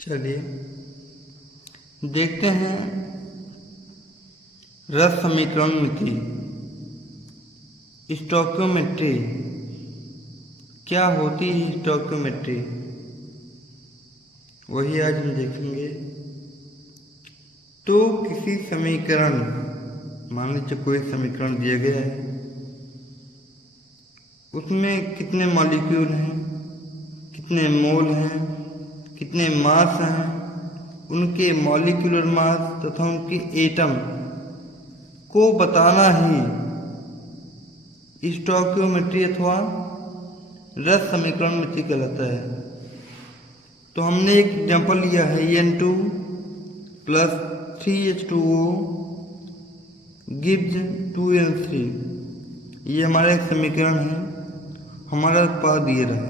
चलिए देखते हैं रस समीकरण मिति स्टोइकियोमेट्री क्या होती है। स्टोइकियोमेट्री वही आज हम देखेंगे। तो किसी समीकरण, मान लीजिए कोई समीकरण दिया गया है, उसमें कितने मॉलिक्यूल हैं, कितने मोल हैं, कितने मास हैं, उनके मॉलिक्यूलर मास तथा उनके एटम को बताना ही स्टोइकियोमेट्री अथवा रस समीकरण मिति कहलाता है। तो हमने एक एग्जाम्पल लिया है N2 plus 3H2O gives 2N3। ये हमारा एक समीकरण है, हमारा उत्पाद ये रहा,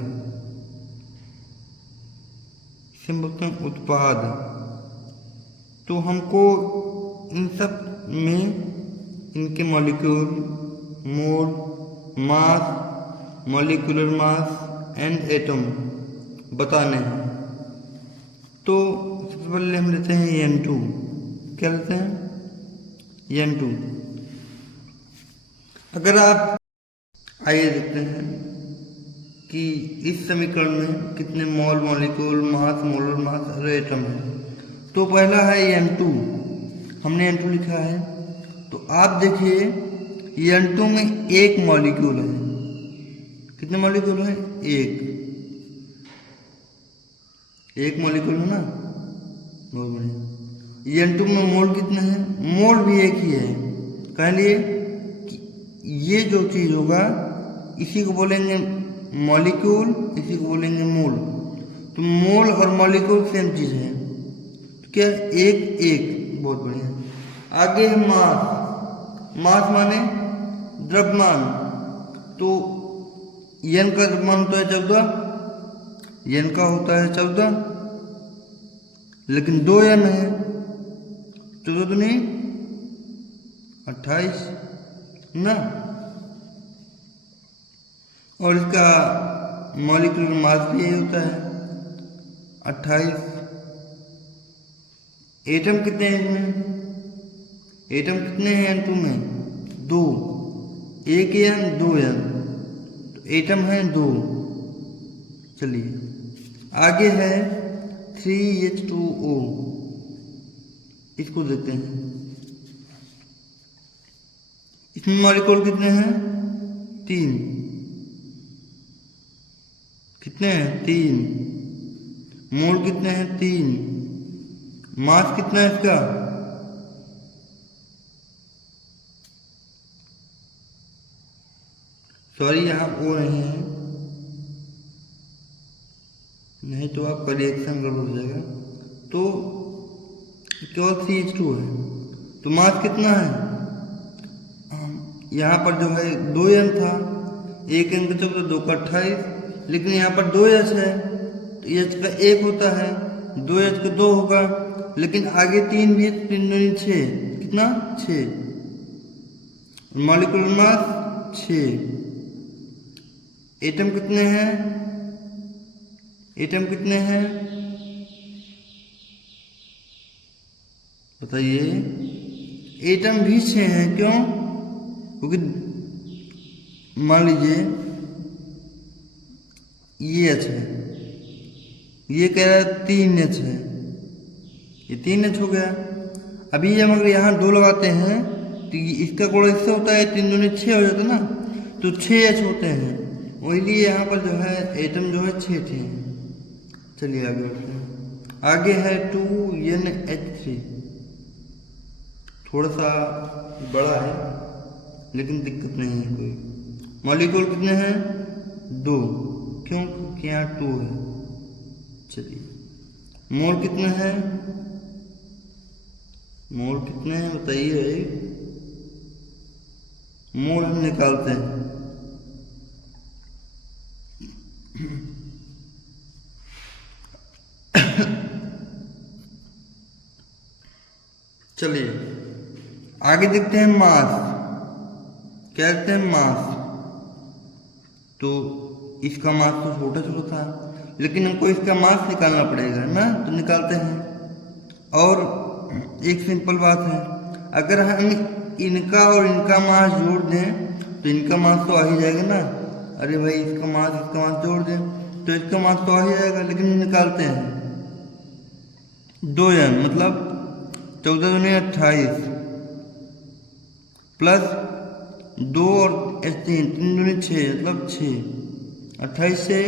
इसे बोलते हैं उत्पाद। तो हमको इन सब में इनके molecule, mole, mass, molecular mass and atom बताने हैं। तो सबसे पहले हम लेते हैं N2। क्या लेते हैं? N2। अगर आप आइए देखते हैं कि इस समीकरण में कितने मोल, मॉलिक्यूल, मास, मोलर मास और एटम है। तो पहला है N2, हमने N2 लिखा है। तो आप देखिए N2 में एक मॉलिक्यूल है। कितने मॉलिक्यूल है? एक मॉलिक्यूल है ना, बहुत बढ़िया। N2 में मोल कितने हैं? मोल भी एक ही है। कह लिए ये जो चीज होगा इसी को बोलेंगे मॉलिक्यूल, इसी को बोलेंगे मोल। तो मोल और मॉलिक्यूल सेम चीज है। तो क्या? एक, बहुत बढ़िया। आगे है मास। मास माने द्रव्यमान। तो N का द्रव्यमान होता है 14, N का होता है 14, लेकिन 2N है, 14 तो नहीं 28 ना। और इसका मॉलिक्यूलर मास भी यही होता है 28। एटम कितने हैं इसमें? एटम कितने हैं N2 में? 2, 1N 2N, तो एटम है 2। चलिए आगे है 3H2O, इसको देखते हैं। इसमें मॉलिक्यूल कितने हैं? 3। कितने हैं? 3। मोल कितने हैं? 3। मास कितना है इसका? सॉरी यहाँ O नहीं है, नहीं तो आपका रिएक्शन गड़बड़ हो जाएगा। तो केवल 3H2 है। तो मास कितना है? यहाँ पर जो है 2N था, 1N का 14, 2 का 28, लेकिन यहाँ पर 2H है तो H का 1 होता है, 2H का 2 होगा, लेकिन आगे 3 भी, 3 दूनी 6, कितना? 6। Molecular mass 6। एटम कितने हैं? एटम कितने हैं बताइए? एटम भी 6 हैं। क्यों? क्योंकि मान लीजिए ये H है, ये कह रहा है 3H है, ये 3H हो गया। अभी हम अगर यहाँ 2 लगाते हैं तो इसका गुणा इससे होता है, 3 दूनी 6 हो जाता है ना, तो 6H होते हैं। वही यहाँ पर जो है एटम जो है 6 थे। चलिए आगे बढ़ते हैं। आगे है 2NH3, थोड़ा सा बड़ा है लेकिन दिक्कत नहीं है कोई। मॉलिक्यूल कितने हैं? 2। क्यों? क्योंकि यहाँ 2 है। चलिए मोल कितने हैं? मोल कितने हैं बताइए? मोल हम निकालते हैं। चलिए आगे देखते हैं मास। क्या देखते हैं? मास। तो इसका मास तो छोटा छोटा था, लेकिन हमको इसका मास निकालना पड़ेगा ना, तो निकालते हैं। और एक सिंपल बात है, अगर हम इनका और इनका मास जोड़ दें तो इनका मास तो आ ही जाएगा ना। अरे भाई इसका मास जोड़ दें तो इसका मास तो आ ही जाएगा, लेकिन निकालते हैं 2 n मतलब 14 दूनी 28 प्लस 2 और 3 दूनी 6 मतलब 6, 28 से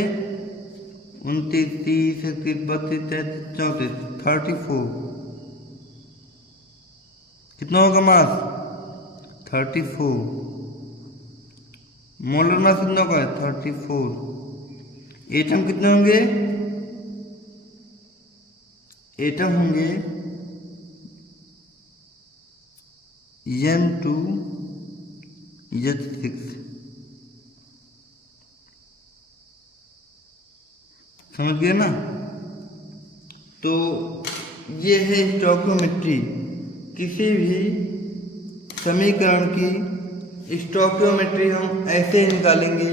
29, 30, 31, 32, 33, 34, 34 कितना होगा मास 34। मोलर मास कितना होगा 34। एटम कितने होंगे, एटम होंगे N2 H6। समझ गए ना। तो ये है स्टोइकियोमेट्री। किसी भी समीकरण की स्टोइकियोमेट्री हम ऐसे ही निकालेंगे।